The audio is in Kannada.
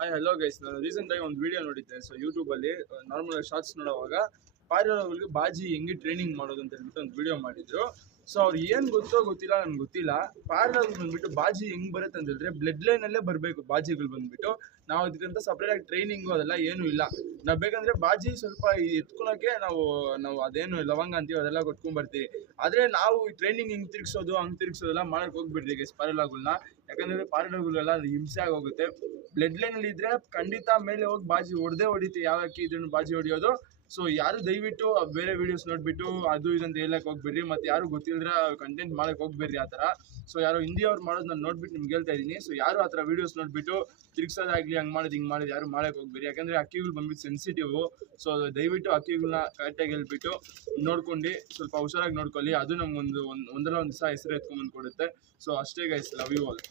ಹಾಯ್ ಹಲೋ ಗೈಸ್, ನಾನು ರೀಸೆಂಟಾಗಿ ಒಂದು ವಿಡಿಯೋ ನೋಡಿದ್ದೆ. ಸೊ ಯೂಟ್ಯೂಬಲ್ಲಿ ನಾರ್ಮಲ್ ಶಾರ್ಟ್ಸ್ ನೋಡುವಾಗ ಪಾರಿವಾಳಗಳಿಗೆ ಬಾಜಿ ಹೆಂಗೆ ಟ್ರೈನಿಂಗ್ ಮಾಡೋದು ಅಂತ ಹೇಳ್ಬಿಟ್ಟು ಒಂದು ವಿಡಿಯೋ ಮಾಡಿದ್ರು. ಸೊ ಅವ್ರು ಏನು ಗೊತ್ತಿಲ್ಲ, ನನ್ಗೆ ಗೊತ್ತಿಲ್ಲ. ಪಾರಿವಾಳಗಳು ಬಂದ್ಬಿಟ್ಟು ಬಾಜಿ ಹೆಂಗೆ ಬರುತ್ತೆ ಅಂತ ಹೇಳಿದ್ರೆ ಬ್ಲಡ್ ಲೈನಲ್ಲೇ ಬರಬೇಕು. ಬಾಜಿಗಳು ಬಂದ್ಬಿಟ್ಟು ನಾವು ಅದಕ್ಕಂತ ಸಪ್ರೇಟಾಗಿ ಟ್ರೈನಿಂಗು ಅದೆಲ್ಲ ಏನೂ ಇಲ್ಲ. ನಾವು ಬೇಕಂದರೆ ಬಾಜಿ ಸ್ವಲ್ಪ ಎತ್ಕೊಳಕ್ಕೆ ನಾವು ಅದೇನು ಲವಂಗ ಅಂತೀವಿ ಅದೆಲ್ಲ ಕೊಟ್ಕೊಂಡ್ಬರ್ತೀವಿ. ಆದರೆ ನಾವು ಟ್ರೈನಿಂಗ್ ಹಿಂಗೆ ತಿರ್ಗಿಸೋದು ಹಂಗೆ ತಿರ್ಗಿಸೋದೆಲ್ಲ ಮಾಡೋಕ್ಕೆ ಹೋಗ್ಬಿಡ್ರಿ ಗೈಸ್ ಪಾರಿವಾಳಗಳನ್ನ. ಯಾಕಂದರೆ ಪಾರಿವಾಳಗಳೆಲ್ಲ ಹಿಂಸೆ ಆಗೋಗುತ್ತೆ. ಬ್ಲಡ್ ಲೈನಲ್ಲಿ ಇದ್ರೆ ಖಂಡಿತ ಮೇಲೆ ಹೋಗಿ ಬಾಜಿ ಹೊಡಿತೀವಿ. ಯಾವಕ್ಕೆ ಇದನ್ನು ಬಾಜಿ ಹೊಡಿಯೋದು. ಸೊ ಯಾರು ದಯವಿಟ್ಟು ಬೇರೆ ವಿಡಿಯೋಸ್ ನೋಡ್ಬಿಟ್ಟು ಅದು ಇದಂತ ಹೇಳಕ್ ಹೋಗ್ಬೇಡ್ರಿ. ಮತ್ತೆ ಯಾರು ಗೊತ್ತಿಲ್ಲದ್ರೆ ಕಂಟೆಂಟ್ ಮಾಡಕ್ ಹೋಗ್ಬೇಡ್ರಿ ಆ ಥರ. ಸೊ ಯಾರೋ ಹಿಂದಿಯವ್ರು ಮಾಡೋದು ನಾನು ನೋಡ್ಬಿಟ್ಟು ನಿಮ್ಗೆ ಹೇಳ್ತಾ ಇದ್ದೀನಿ. ಸೊ ಯಾರು ಆ ಥರ ವಿಡಿಯೋಸ್ ನೋಡ್ಬಿಟ್ಟು ತಿರ್ಗಿಸೋದಾಗ್ಲಿ ಹಂಗೆ ಮಾಡೋದು ಹಿಂಗೆ ಮಾಡೋದು ಯಾರು ಮಾಡಕ್ ಹೋಗ್ಬೇಡಿ. ಯಾಕಂದ್ರೆ ಅಕ್ಕಿಗಳು ಬಂದ್ಬಿಟ್ಟು ಸೆನ್ಸಿಟಿವ್. ಸೊ ದಯವಿಟ್ಟು ಅಕ್ಕಿಗಳನ್ನ ಕರೆಕ್ಟಾಗಿ ಹೇಳ್ಬಿಟ್ಟು ನೋಡ್ಕೊಂಡು ಸ್ವಲ್ಪ ಹುಷಾರಾಗಿ ನೋಡ್ಕೊಳ್ಳಿ. ಅದು ನಮ್ಗೊಂದು ಒಂದಲ್ಲ ಒಂದು ದಿವಸ ಹೆಸರು ಎತ್ಕೊಂಡ್ಬಂದು ಕೊಡುತ್ತೆ. ಸೊ ಅಷ್ಟೇ ಗೈಸ್, ಲವ್ ಯು ಆಲ್.